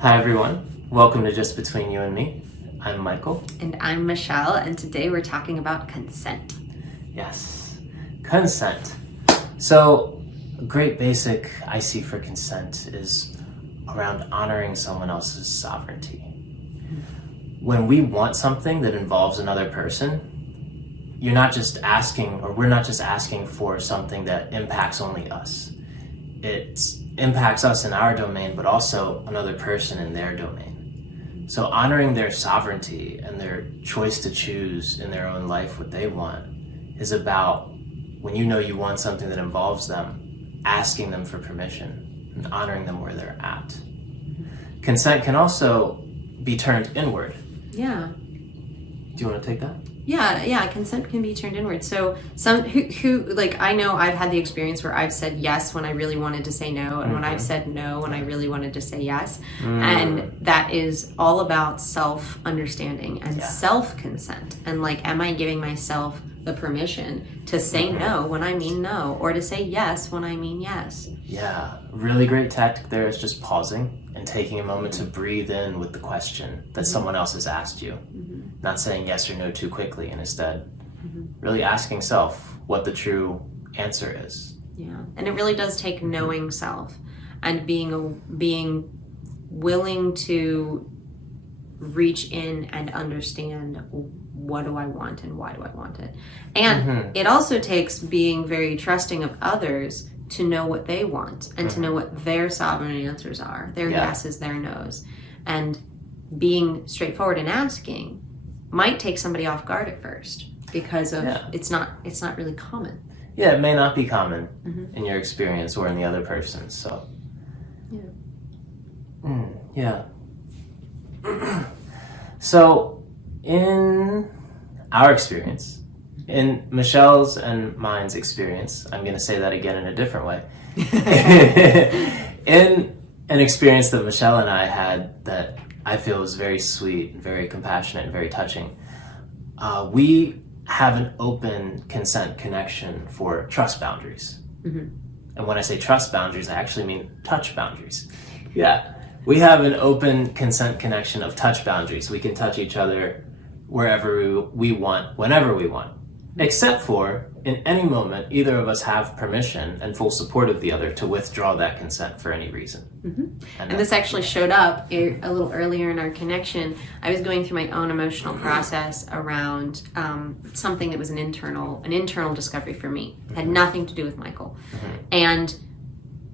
Hi everyone, welcome to Just Between You and Me. I'm Michael. And I'm Michelle, and today we're talking about consent. Yes, consent. So, a great basic I see for consent is around honoring someone else's sovereignty. When we want something that involves another person, you're not just asking, or we're not just asking for something that impacts only us. It impacts us in our domain, but also another person in their domain. So honoring their sovereignty and their choice to choose in their own life what they want is about, when you know you want something that involves them, asking them for permission and honoring them where they're at. Consent can also be turned inward. Yeah. Do you want to take that? Yeah, consent can be turned inward. So some who like, I know I've had the experience where I've said yes when I really wanted to say no, and when I've said no when I really wanted to say yes. And that is all about self-understanding and self-consent. And like, am I giving myself the permission to say no when I mean no, or to say yes when I mean yes? Yeah, really great tactic there is just pausing and taking a moment to breathe in with the question that someone else has asked you. Not saying yes or no too quickly, and instead really asking self what the true answer is. Yeah, and it really does take knowing self and being willing to reach in and understand, what do I want and why do I want it? And it also takes being very trusting of others to know what they want and to know what their sovereign answers are, their yeses, their nos. And being straightforward and asking might take somebody off guard at first because of it's not really common. Yeah, it may not be common in your experience or in the other person's. So So in our experience, in Michelle's and mine's experience, I'm going to say that again in a different way. In an experience that Michelle and I had that I feel is very sweet, very compassionate, and very touching, we have an open consent connection for trust boundaries. And when I say trust boundaries, I actually mean touch boundaries. Yeah. We have an open consent connection of touch boundaries. We can touch each other wherever we want, whenever we want. Except for, in any moment, either of us have permission and full support of the other to withdraw that consent for any reason. And this actually showed up a little earlier in our connection. I was going through my own emotional process around something that was an internal discovery for me. It had nothing to do with Michael. And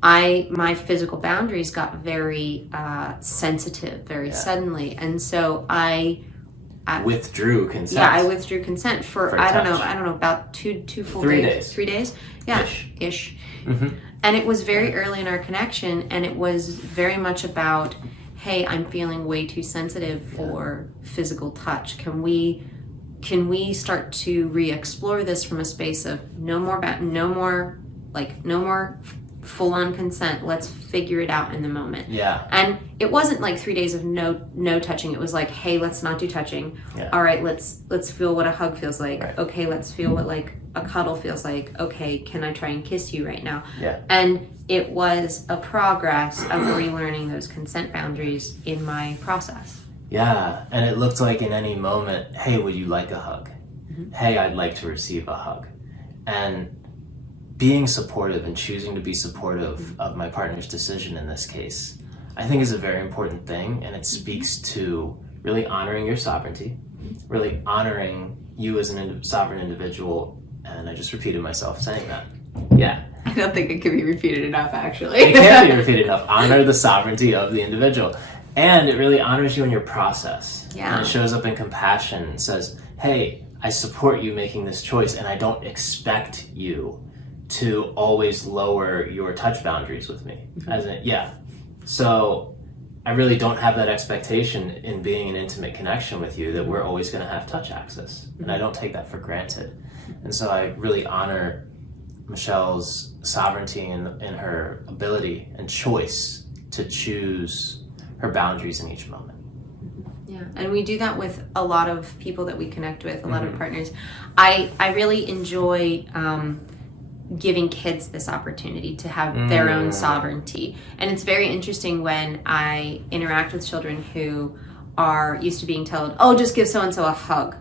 my physical boundaries got very sensitive very suddenly. And so I withdrew consent. Yeah, I withdrew consent for I don't know, about two full 3 days. days. 3 days? Yeah, ish. And it was very early in our connection, and it was very much about, hey, I'm feeling way too sensitive for physical touch. Can we start to re-explore this from a space of no more full-on consent. Let's figure it out in the moment. Yeah. And it wasn't like 3 days of no touching. It was like, hey, let's not do touching. All right, let's feel what a hug feels like. Okay, let's feel what like a cuddle feels like. Okay, can I try and kiss you right now? And it was a progress of relearning those consent boundaries in my process. Yeah, and it looked like in any moment, hey, would you like a hug? Hey, I'd like to receive a hug. And being supportive and choosing to be supportive of my partner's decision in this case, I think is a very important thing, and it speaks to really honoring your sovereignty, really honoring you as a sovereign individual, and I just repeated myself saying that. Yeah. I don't think it can be repeated enough, actually. It can't be repeated enough. Honor the sovereignty of the individual. And it really honors you in your process. Yeah. And it shows up in compassion and says, hey, I support you making this choice, and I don't expect you to always lower your touch boundaries with me. So I really don't have that expectation in being an intimate connection with you that we're always going to have touch access. And I don't take that for granted. And so I really honor Michelle's sovereignty in her ability and choice to choose her boundaries in each moment. Yeah, and we do that with a lot of people that we connect with, a lot of partners. I really enjoy giving kids this opportunity to have their own sovereignty. And it's very interesting when I interact with children who are used to being told, oh, just give so-and-so a hug.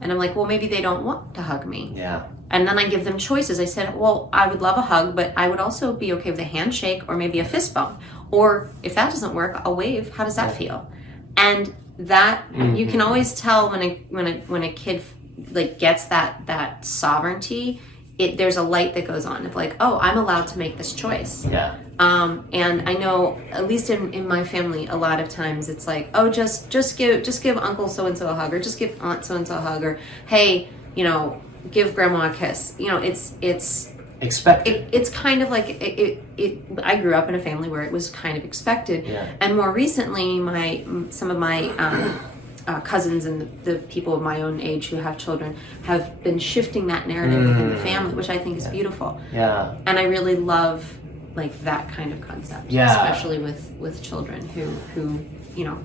And I'm like, well, maybe they don't want to hug me. Yeah. And then I give them choices. I said, well, I would love a hug, but I would also be okay with a handshake or maybe a fist bump. Or if that doesn't work, a wave. How does that feel? And that you can always tell when a kid like gets that sovereignty. There's a light that goes on of like, oh, I'm allowed to make this choice. Yeah. And I know, at least in my family, a lot of times it's like, oh, just give Uncle so and so a hug, or just give Aunt so and so a hug, or hey, give Grandma a kiss. It's expected. It's kind of like I grew up in a family where it was kind of expected. Yeah. And more recently, some of my cousins and the people of my own age who have children have been shifting that narrative within the family, which I think is beautiful. Yeah. And I really love like that kind of concept, especially with children who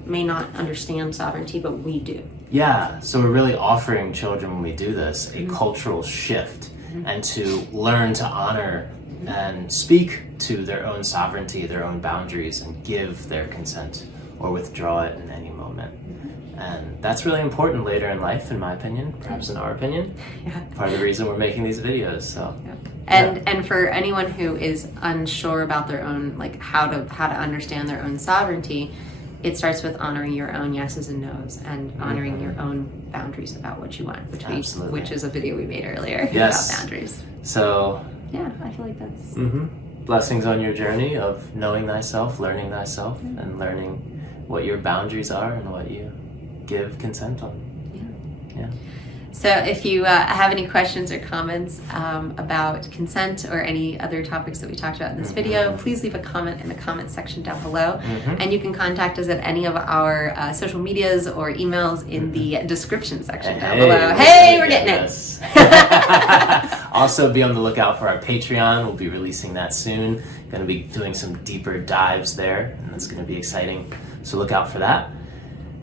may not understand sovereignty, but we do. Yeah. So we're really offering children, when we do this, a cultural shift, and to learn to honor and speak to their own sovereignty, their own boundaries, and give their consent or withdraw it in any moment. And that's really important later in life, in my opinion, perhaps in our opinion. Yeah. Part of the reason we're making these videos. So. Yeah. And for anyone who is unsure about their own, like how to understand their own sovereignty, it starts with honoring your own yeses and nos, and honoring your own boundaries about what you want, which is a video we made earlier about boundaries. So yeah, I feel like that's blessings on your journey of knowing thyself, learning thyself, and learning what your boundaries are and what you give consent on. Yeah. So if you have any questions or comments about consent or any other topics that we talked about in this video, please leave a comment in the comment section down below. And you can contact us at any of our social medias or emails in the description section down below. Hey, we're getting it. Also, be on the lookout for our Patreon. We'll be releasing that soon. Going to be doing some deeper dives there, and it's going to be exciting. So look out for that.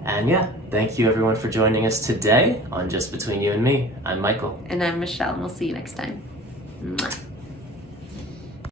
And yeah, thank you everyone for joining us today on Just Between You and Me. I'm Michael. And I'm Michelle, and we'll see you next time. Mwah.